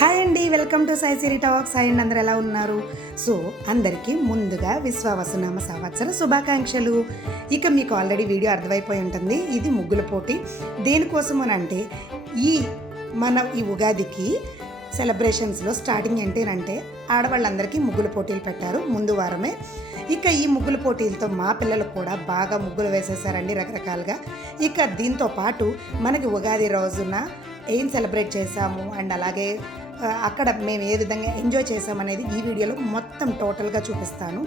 Hi అండి welcome to Saisiri talks. Hi అండి అందరు ఎలా ఉన్నారు? సో అందరికీ ముందుగా విశ్వావసునామ సంవత్సర శుభాకాంక్షలు. ఇక మీకు ఆల్రెడీ వీడియో అర్థమైపోయి ఉంటుంది. ఇది ముగ్గుల పోటీ. దేనికోసం అని అంటే ఈ మన ఈ ఉగాదికి సెలబ్రేషన్స్లో స్టార్టింగ్ ఏంటంటే ఆడవాళ్ళందరికీ ముగ్గుల పోటీలు పెట్టారు ముందు వారమే. ఇక ఈ ముగ్గుల పోటీలతో మా పిల్లలు కూడా బాగా ముగ్గులు వేసేసారండి రకరకాలుగా. ఇక దీంతో పాటు మనకి ఉగాది రోజున ఏం సెలబ్రేట్ చేశాము? అండ్ అలాగే అక్కడ మేము ఏ విధంగా ఎంజాయ్ చేసామనేది ఈ వీడియోలో మొత్తం టోటల్గా చూపిస్తాను.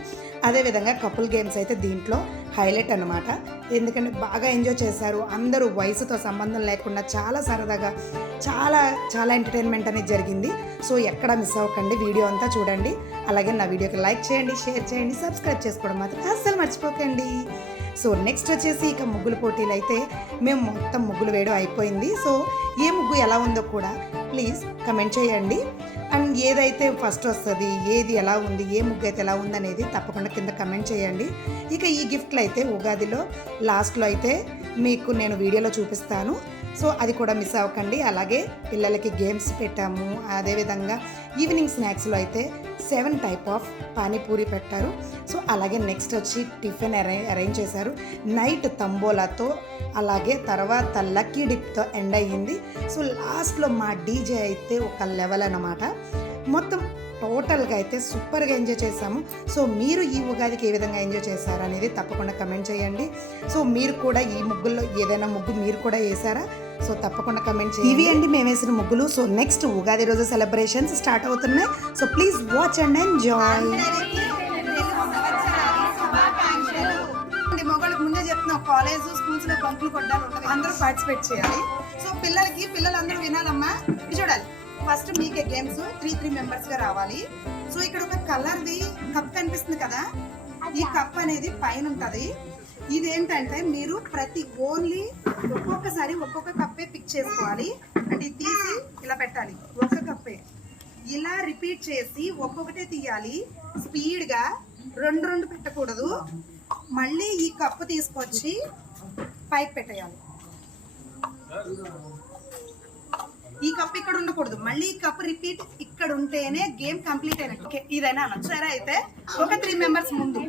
అదేవిధంగా కపుల్ గేమ్స్ అయితే దీంట్లో హైలైట్ అనమాట ఎందుకంటే బాగా ఎంజాయ్ చేశారు. అందరూ వయసుతో సంబంధం లేకుండా చాలా సరదాగా చాలా చాలా ఎంటర్టైన్మెంట్ అనేది జరిగింది. సో ఎక్కడ మిస్ అవ్వకండి. వీడియో అంతా చూడండి. అలాగే నా వీడియోకి లైక్ చేయండి షేర్ చేయండి సబ్స్క్రైబ్ చేసుకోవడం మాత్రం అస్సలు మర్చిపోకండి. సో నెక్స్ట్ వచ్చేసి ఇక ముగ్గుల పోటీలు అయితే మేము మొత్తం ముగ్గులు వేయడం అయిపోయింది. సో ఏ ముగ్గు ఎలా ఉందో కూడా ప్లీజ్ కమెంట్ చేయండి. అండ్ ఏదైతే ఫస్ట్ వస్తుంది ఏది ఎలా ఉంది ఏ ముగ్గు అయితే ఎలా ఉంది అనేది తప్పకుండా కింద కమెంట్ చేయండి. ఇక ఈ గిఫ్ట్లు అయితే ఉగాదిలో లాస్ట్లో అయితే మీకు నేను వీడియోలో చూపిస్తాను. సో అది కూడా మిస్ అవ్వకండి. అలాగే పిల్లలకి గేమ్స్ పెట్టాము. అదేవిధంగా ఈవినింగ్ స్నాక్స్లో అయితే సెవెన్ టైప్ ఆఫ్ పానీపూరి పెట్టారు. సో అలాగే నెక్స్ట్ వచ్చి టిఫిన్ అరే అరేంజ్ చేశారు. నైట్ తంబోలాతో అలాగే తర్వాత లక్కీ డిప్తో ఎండ్ అయ్యింది. సో లాస్ట్లో మా డీజే అయితే ఒక లెవెల్ అన్నమాట. మొత్తం టోటల్గా అయితే సూపర్గా ఎంజాయ్ చేశాము. సో మీరు ఈ ఉగాదికి ఏ విధంగా ఎంజాయ్ చేశారు అనేది తప్పకుండా కమెంట్ చేయండి. సో మీరు కూడా ఈ ముగ్గుల్లో ఏదైనా ముగ్గు మీరు కూడా వేసారా సో తప్పకుండా కమెంట్ చేయండి. ఇవి అండి మేము వేసిన ముగ్గులు. సో నెక్స్ట్ ఉగాది రోజు సెలబ్రేషన్స్ స్టార్ట్ అవుతున్నాయి. So please watch and enjoy ముందే చెప్తున్నాం కాలేజ్ స్కూల్స్లో బంకులు కొట్టాలి ఉంటుంది. అందరూ పార్టిసిపేట్ చేయాలి. సో పిల్లలకి పిల్లలందరూ వినాలమ్మా. చూడాలి. ఫస్ట్ మీకే గేమ్స్ త్రీ త్రీ మెంబర్స్గా రావాలి. సో ఇక్కడ ఒక కలర్ ది కప్ కనిపిస్తుంది కదా? ఈ కప్ అనేది పైన ఉంటది. ఇది ఏంటంటే మీరు ప్రతి ఓన్లీ ఒక్కొక్కసారి ఒక్కొక్క కప్పే పిక్ చేసుకోవాలి. అంటే ఇది తీసి ఇలా పెట్టాలి. ఒక్క కప్పే. ఇలా రిపీట్ చేసి ఒక్కొక్కటే తీయాలి. స్పీడ్గా రెండు రెండు పెట్టకూడదు. మళ్ళీ ఈ కప్పు తీసుకొచ్చి పైకి పెట్టేయాలి. ఈ కప్ ఇక్కడ ఉండకూడదు. మళ్ళీ ఈ కప్ రిపీట్ ఇక్కడ ఉంటేనే గేమ్ కంప్లీట్ అయినట్టు. ఇదైనా సరే అయితే? ఒక త్రీ మెంబర్స్ ముందు.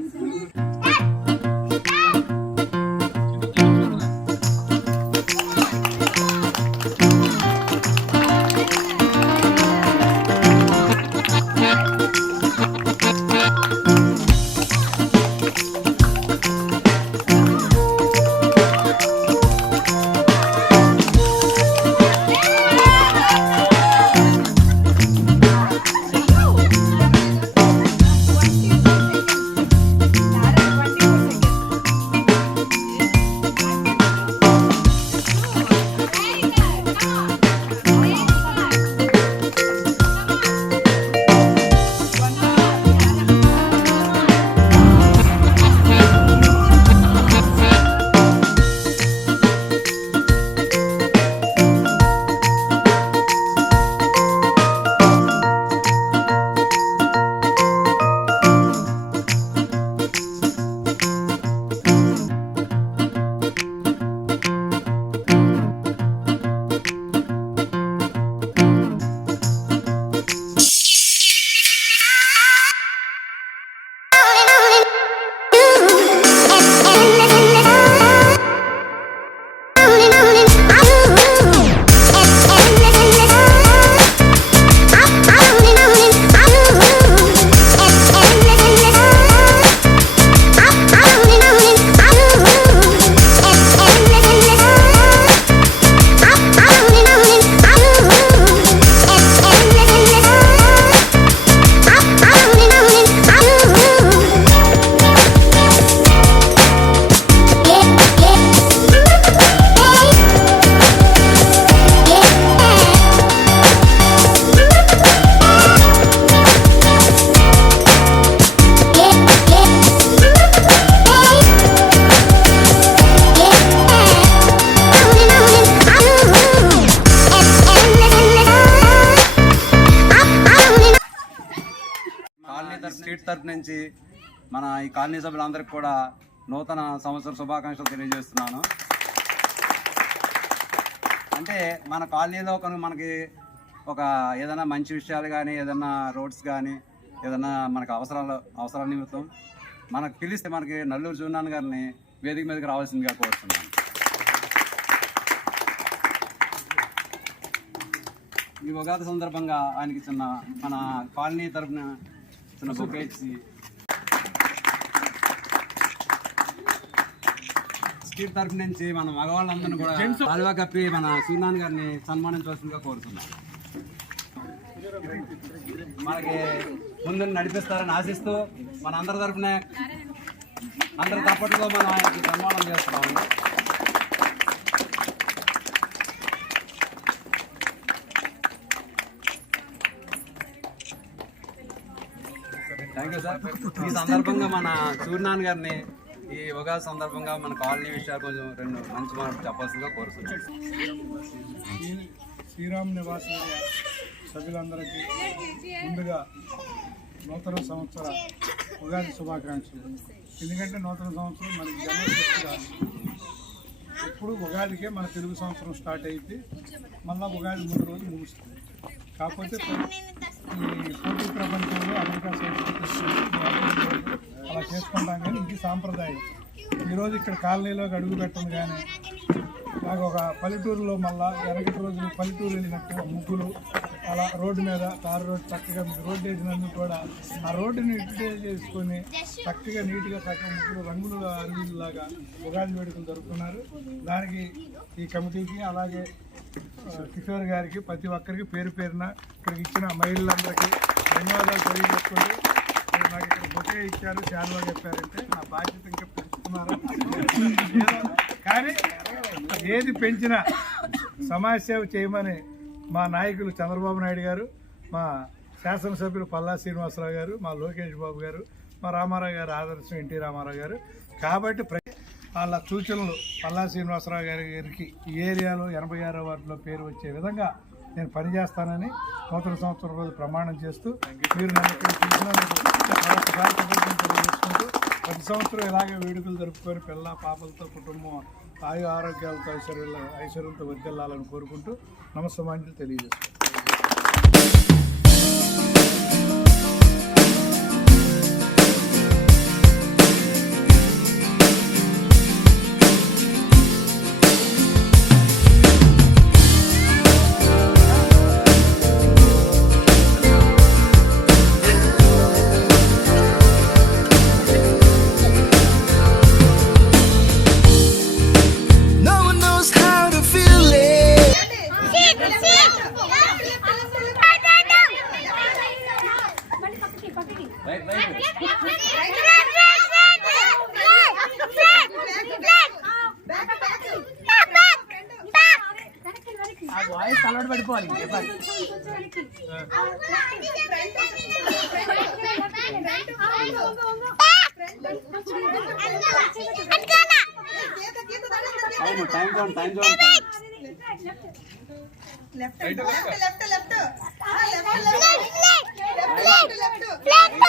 కాలనీ సభ్యులందరికీ కూడా నూతన సంవత్సర శుభాకాంక్షలు తెలియజేస్తున్నాను. అంటే మన కాలనీలో కొన్ని మనకి ఒక ఏదైనా మంచి విషయాలు కానీ ఏదైనా రోడ్స్ కానీ ఏదైనా మనకు అవసరాలు అవసరాల నిమిత్తం మనకు పిలిస్తే మనకి నల్లూరు జూనాన్ గారిని వేదిక మీదకి రావాల్సిందిగా కోరుతున్నాను. ఈ ఉగాది సందర్భంగా ఆయనకి చిన్న మన కాలనీ తరపున చిన్న బొక్క ఇచ్చి స్ట్రీట్ తరపు నుంచి మన మగవాళ్ళందరినీ కూడా కాలువ కప్పి మన సూర్యనారాయణ గారిని సన్మానించవలసిందిగా కోరుతున్నాం మనకి ముందు నడిపిస్తారని ఆశిస్తూ మన అందరి తరపున అందరి తప్పట్లో మనం ఆయనకి సన్మానం చేస్తున్నాము థ్యాంక్ యూ సార్ ఈ సందర్భంగా మన సూర్యనారాయణ గారిని ఈ ఉగాది సందర్భంగా మన కాలనీ విషయాలు కొంచెం రెండు మంచి మనం చెప్పాల్సిందిగా కోరుతున్నాం. శ్రీరామ్ నివాస సభ్యులందరికీ ముందుగా నూతన సంవత్సర ఉగాది శుభాకాంక్షలు. ఎందుకంటే నూతన సంవత్సరం మనకి జన్మశక్తి ఇప్పుడు ఉగాదికే మన తెలుగు సంవత్సరం స్టార్ట్ అయితే మళ్ళీ ఉగాది మూడు రోజులు ముగుస్తుంది. కాకపోతే ఈ పోటీ ప్రపంచంలో అమెరికా సంస్కృతి అలా చేసుకుంటాం కానీ ఇది సాంప్రదాయం. ఈరోజు ఇక్కడ కాలనీలోకి అడుగు పెట్టండి కానీ నాకు ఒక పల్లెటూరులో మళ్ళా వెనకటి రోజులు పల్లెటూరు వెళ్ళినట్టు ముగ్గులు అలా రోడ్డు మీద తారు రోడ్డు చక్కగా రోడ్డు వేసినందుకు కూడా ఆ రోడ్డుని యూటిలైజ్ చేసుకొని చక్కగా నీట్గా చక్కగా ముగ్గురు రంగులు అరుగులాగా ఉగాది వేడుకలు జరుపుకున్నారు. దానికి ఈ కమిటీకి అలాగే కిషోర్ గారికి ప్రతి ఒక్కరికి పేరు పేరున ఇక్కడికి ఇచ్చిన మహిళలందరికీ ధన్యవాదాలు తెలియజేసుకుంటూ నాకు ఇక్కడ బొకే ఇచ్చారు శాలువా చెప్పారంటే నా బాధ్యత ఇంకా పెంచుతున్నారు. కానీ ఏది పెంచినా సమాజ సేవ చేయమని మా నాయకులు చంద్రబాబు నాయుడు గారు మా శాసనసభ్యులు పల్లా శ్రీనివాసరావు గారు మా లోకేష్ బాబు గారు మా రామారావు గారు ఆదర్శం ఎన్టీ రామారావు గారు. కాబట్టి ప్ర వాళ్ళ సూచనలు పల్లా శ్రీనివాసరావు గారి గారికి ఈ ఏరియాలో ఎనభై ఆరో వార్డులో పేరు వచ్చే విధంగా నేను పనిచేస్తానని నూతన సంవత్సరం రోజు ప్రమాణం చేస్తూ మీరు నన్ను ఇక్కడ ప్రతి సంవత్సరం ఇలాగే వేడుకలు జరుపుకొని పిల్ల పాపలతో కుటుంబం ఆయు ఆరోగ్యాలతో ఐశ్వర్యాల ఐశ్వర్యంతో వర్దిల్లాలని కోరుకుంటూ నమస్సమాంజలు తెలియజేస్తాను time zone time zone left left left left left left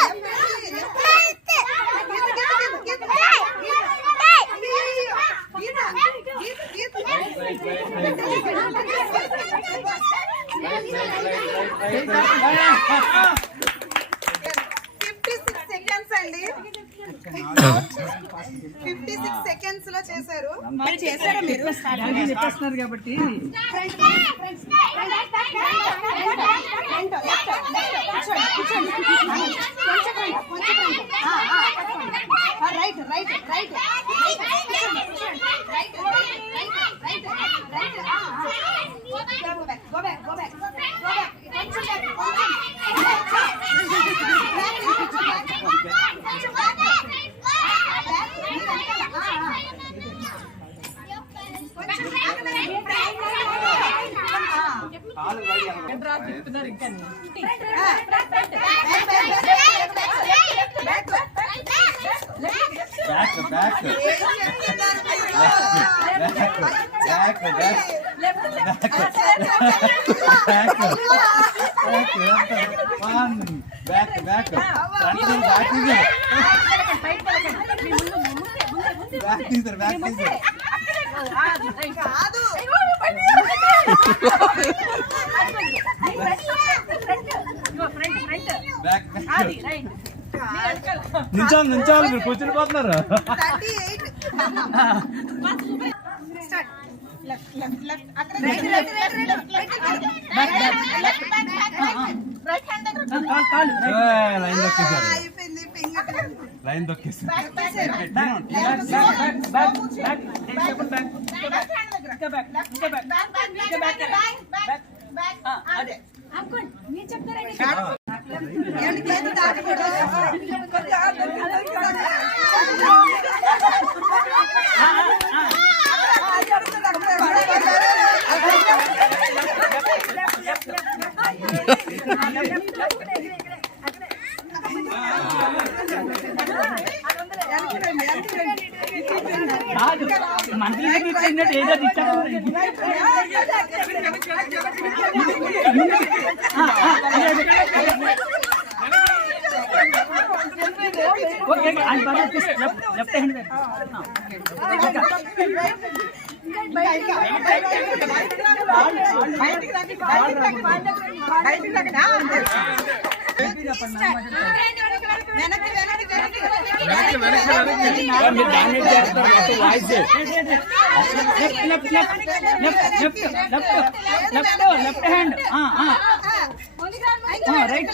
fifty six seconds అండి ఫిఫ్టీ సిక్స్ సెకండ్స్లో చేశారు మరి చేశారా మీరు right right right go back go back go back కాలు ready back back back back back back కాదు నించాలి నించాలి మీరు కూర్చుని పోతున్నారా? లైన్ దొక్కేసి అదే అంకుల్ నేను చెప్తారా మంత్రి ఏదో ఇచ్చారు वो एक आज बाजू किस लेफ़्ट हैंड में। लेफ़्ट हैंड हाँ हाँ हाँ राइट हाँ, राइट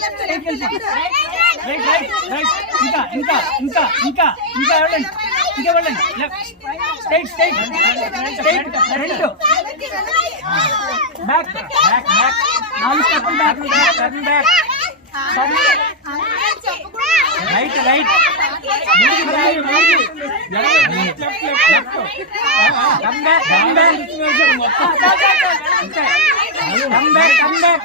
రైట్ రైట్ రైట్. ఇంకా ఇంకా ఇంకా ఇంకా ఇంకా వెళ్ళండి ఇంకా వెళ్ళండి straight straight straight front back back back. నాలుగు step back back back. Right right. Come back come back come back come back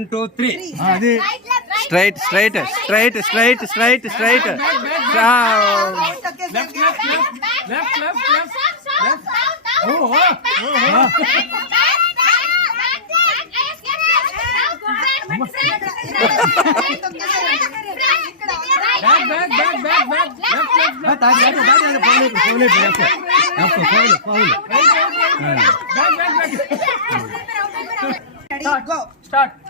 Pavan Pavan అదే పవన్ వన్ టూ త్రీ అది straight straight straight straight straight straight left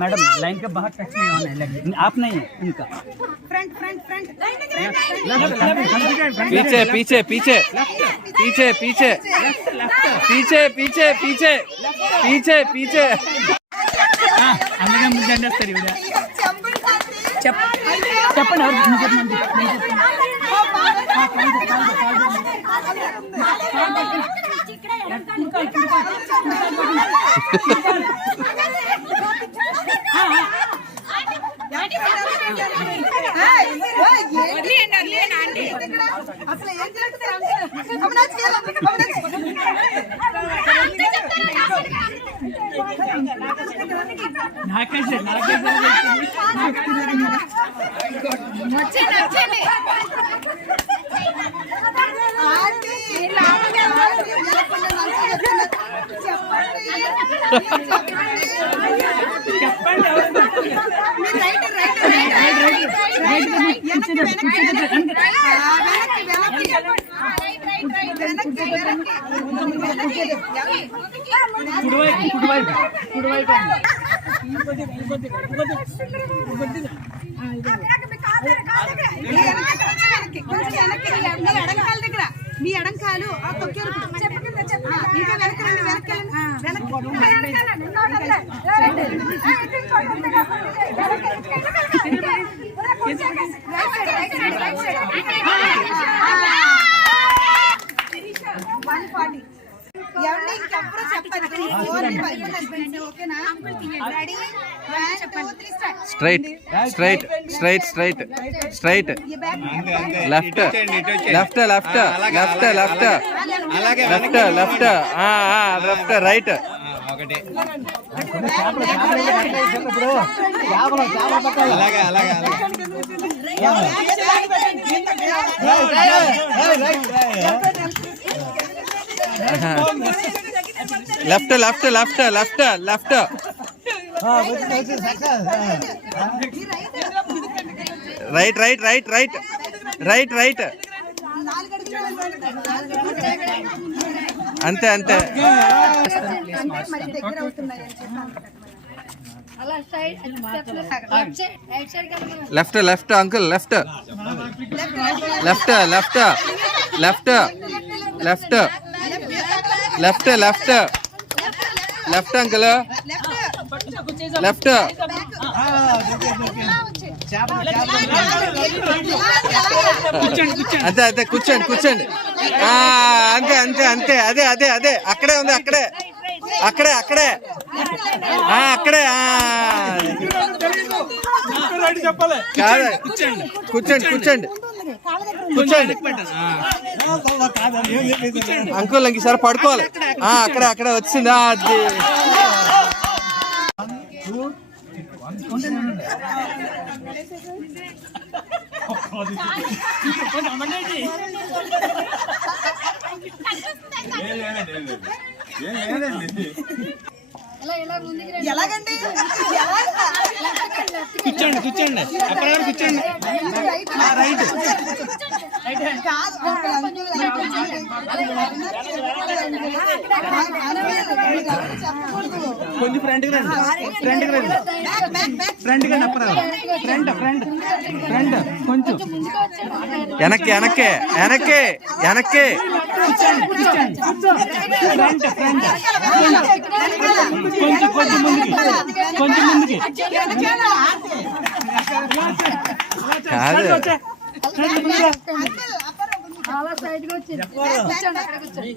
madam line के बाहर touch नहीं होना है लग- आप नहीं है इनका ఫ్రంట్ ఫ్రంట్ ఫ్రంట్ पीछे पीछे पीछे पीछे पीछे पीछे पीछे पीछे पीछे पीछे అందుకే ముందు అండేస్తారు ఇవిడ చెప్పండి చెప్ చెప్పండి ఎవరు నేను చెప్పండి నేను చెప్పండి అసలు ఏం నాకేసే నాకేసే మీ ఎడంకాలు ఆ తొక్కారు ఇంకా వెనక్కి. వెనక్కి. వెనక్కి. Straight straight straight straight straight left left left left left left left left right left left left left left right right right. Right. Right right అంతే అంతే. Left left uncle left left left left. Left left left. Left uncle. Left అంతే అంతే కూర్చోండి కూర్చోండి. ఆ, అంతే అంతే అంతే అదే అదే అదే అక్కడే ఉంది అక్కడే. అక్కడే అక్కడే. ఆ, అక్కడే కాదు కూర్చోండి కూర్చోండి. కూర్చోండి. అంకుల్ ఇంకసారి పడుకోవాలి. ఆ, అక్కడే అక్కడే వచ్చింది. అది. ఎలాగండి? కూర్చోండి కూర్చోండి. అక్కడ కూర్చోండి. రైట్. కొంచెం ఫ్రంట్కి రండి ఫ్రంట్కి రండి. ఫ్రంట్కి అప్పుడు ఫ్రంట్ ఫ్రంట్ ఫ్రంట్ కొంచెం వెనక్కి వెనక్కి వెనక్కి వెనక్కి ఫ్రంట్ ఫ్రంట్ కొంచెం కొంచెం ముందుకి కొంచెం ముందుకి కాదు అలా సైడ్గా వచ్చింది కూర్చోండి అక్కడ కూర్చోండి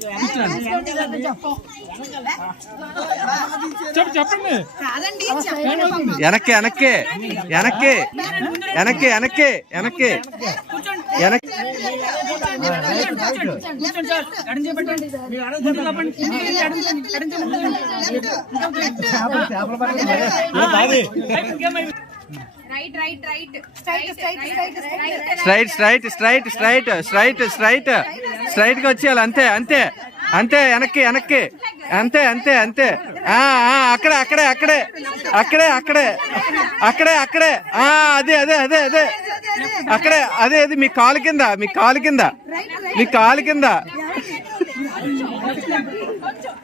చెప్పు చెప్పండి కాదండి వెనక్కి వెనక్కి వెనక్కి వెనక్కి వెనక్కి వెనక్కి వెనక్కి కూర్చోండి straight straight straight straight straight straight స్ట్రైట్గా వచ్చేయాలి అంతే అంతే. అంతే వెనక్కి వెనక్కి. అంతే అంతే అంతే. అక్కడే అక్కడే అక్కడే. అక్కడే అక్కడే. అక్కడే అక్కడే. అదే అదే అదే అదే. అక్కడే అదే అది మీ కాలు కింద మీ కాలు కింద. మీ కాలు కింద.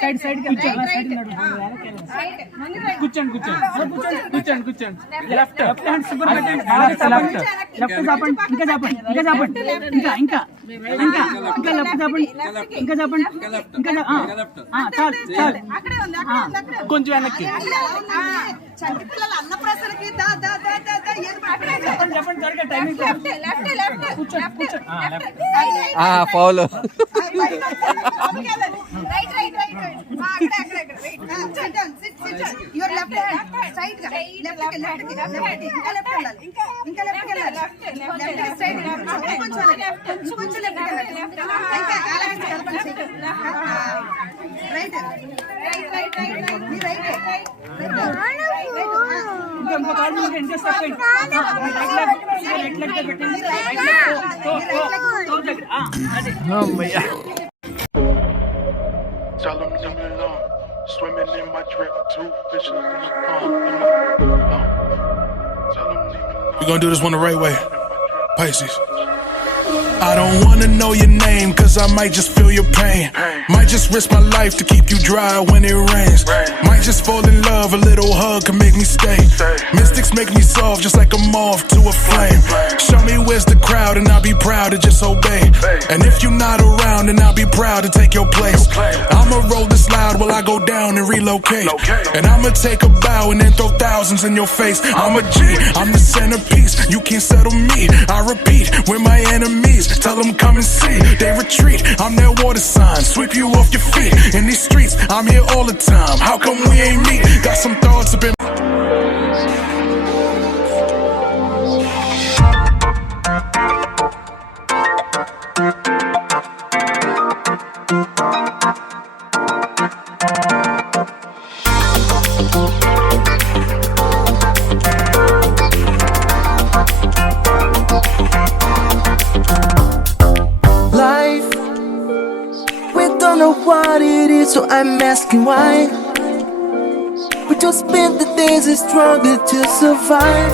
Side side left left hand super left left చాలు కొంచెం ఆ foul. Right right right right ఆ, అక్కడే అక్కడే అక్కడే right sit down sit sit your left స్ట్రైట్గా లెఫ్ట్కి లెఫ్ట్కి లెఫ్ట్కి ఇంకా లెఫ్ట్ వెళ్ళాలి ఇంకా ఇంకా లెఫ్ట్ వెళ్ళాలి లెఫ్ట్కి స్ట్రైట్ కొంచెం కొంచెం కొంచెం కొంచెం లెఫ్ట్ వెళ్ళాలి ఇంకా అలాగే కలపండి right right right right right మీ రైట్ రైట్ ఇంకా ఇంకో కాలు ముందుకు ఎంత స్టెప్ వేయండి. ఆ, రైట్ లెగ్ రైట్ లెగ్ దగ్గర పెట్టండి రైట్ లెగ్తో తో తో దగ్గర ఆ, అది అమ్మయ్యా Tell them leave me alone. Swimming in my drip, two fishes in the pond. Tell them leave me alone. We're gonna do this one the right way. Pisces. I don't wanna know your name, cause I might just feel your pain. Might just risk my life to keep you dry when it rains. Might just fall in love, a little hug can make me stay. Mystics make me soft, just like a moth to a flame. Show me where's the crowd, and I'll be proud to just obey. And if you're not around, then I'll be proud to take your place. I'ma roll this loud while I go down and relocate. And I'ma take a bow and then throw thousands in your face. I'm a G, I'm the centerpiece. You can't settle me. I repeat, we're my enemies. Tell them come and see. They retreat. I'm their water sign. Sweep you off your feet. In these streets, I'm here all the time. How come we ain't meet? Got some thoughts up in spend the days and struggle to survive.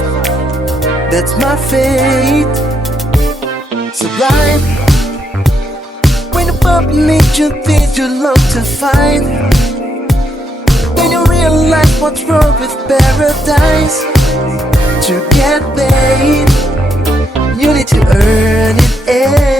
That's my fate. Sublime. When the puppet makes you think you love to find. Then you realize what's wrong with paradise. To get paid. You need to earn it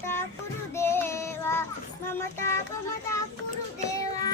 た来るではママタママた来るでは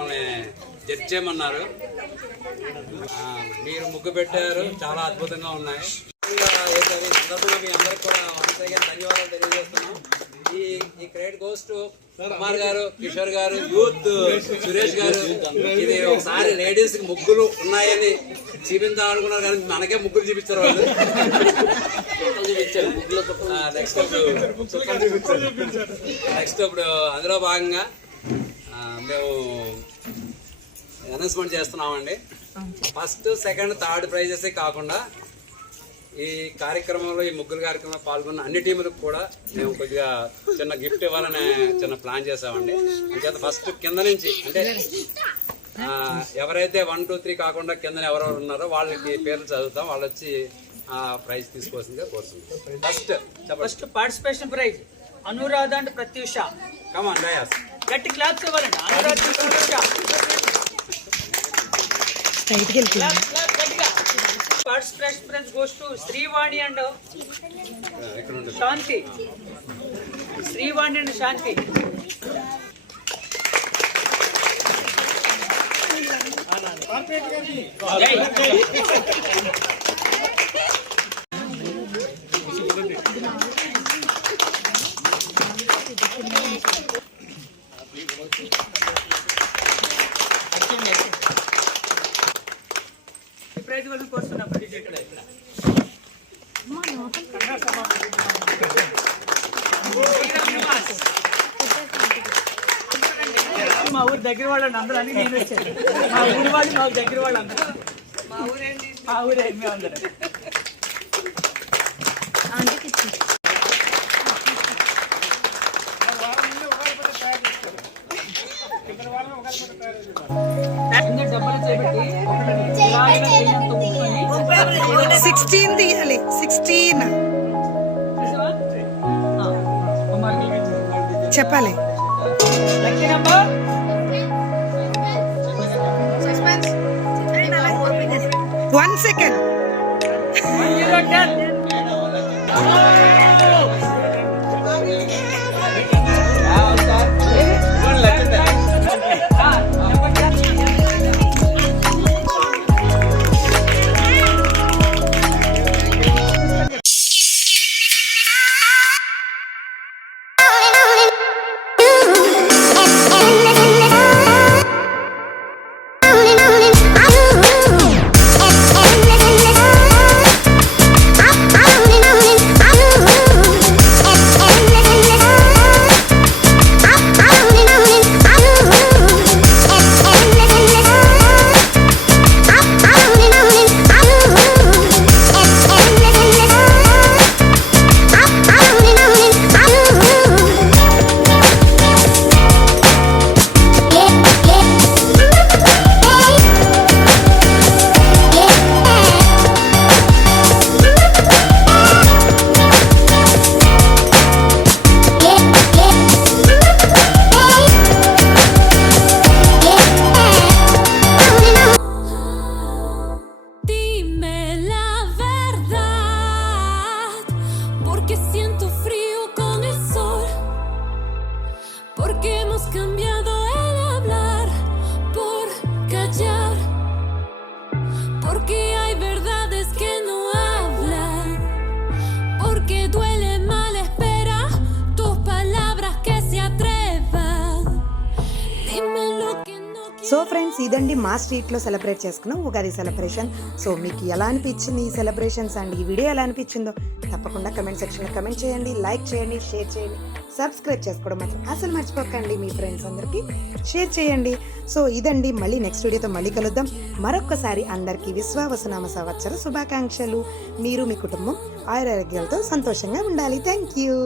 మమ్మల్ని judge చేయమన్నారు. మీరు ముగ్గు పెట్టారు. చాలా అద్భుతంగా ఉన్నాయి. సందర్భంగా మీ అందరికి కూడా once again ధన్యవాదాలు తెలియజేస్తున్నాం ఈ ఈ క్రెడిట్ గోస్ టు కుమార్ గారు కిషోర్ గారు యూత్ సురేష్ గారు ఇది ఒకసారి లేడీస్కి ముగ్గులు ఉన్నాయని చూపించాలి అనుకున్నారు కానీ మనకే ముగ్గులు చూపించారు వాళ్ళు. నెక్స్ట్ నెక్స్ట్ ఇప్పుడు అందులో భాగంగా మేము అనౌన్స్మెంట్ చేస్తున్నామండి. ఫస్ట్ సెకండ్ థర్డ్ ప్రైజెస్ కాకుండా ఈ కార్యక్రమంలో ఈ ముగ్గురు కార్యక్రమంలో పాల్గొన్న అన్ని టీములకు కూడా మేము కొద్దిగా చిన్న గిఫ్ట్ ఇవ్వాలని చిన్న ప్లాన్ చేసామండి అంచేత ఫస్ట్ కింద నుంచి అంటే ఎవరైతే వన్ టూ త్రీ కాకుండా కింద ఎవరెవరు ఉన్నారో వాళ్ళకి పేర్లు చదువుతాం. వాళ్ళు వచ్చి ఆ ప్రైజ్ తీసుకోవాల్సిందిగా కోరుతున్నాం. First first participation prize Anuradha and Pratyusha. Come on dais గట్టి క్లాప్స్ ఇవ్వాలండి. Participation prize goes to Srivani and Shanti Srivani and Shanti prize వాళ్ళని కోరుతున్నా ప్రతి ఇక్కడ ఇక్కడ శ్రీరామ్ నివాస్. మా వాళ్ళండి అందరూ అని నేను వచ్చాను మా ఊరు వాళ్ళు మా దగ్గర వాళ్ళు అందరూ. మా ఊరేంటి? మా ఊరే చెయ్యంతో కూర్చొని సిక్స్టీన్ తీయాలి. సిక్స్టీన్ చెప్పాలి. లక్కీ నెంబర్ మా స్ట్రీట్లో సెలబ్రేట్ చేసుకున్న ఉగాది సెలబ్రేషన్. సో మీకు ఎలా అనిపించింది ఈ సెలబ్రేషన్స్ అండ్ ఈ వీడియో ఎలా అనిపించిందో తప్పకుండా కమెంట్ సెక్షన్లో కమెంట్ చేయండి లైక్ చేయండి షేర్ చేయండి సబ్స్క్రైబ్ చేసుకోవడం మాత్రం అసలు మర్చిపోకండి మీ ఫ్రెండ్స్ అందరికీ షేర్ చేయండి. సో ఇదండి మళ్ళీ నెక్స్ట్ వీడియోతో మళ్ళీ కలుద్దాం. మరొక్కసారి అందరికీ విశ్వావసనామ సంవత్సర శుభాకాంక్షలు. మీరు మీ కుటుంబం ఆయురారోగ్యాలతో సంతోషంగా ఉండాలి. Thank you.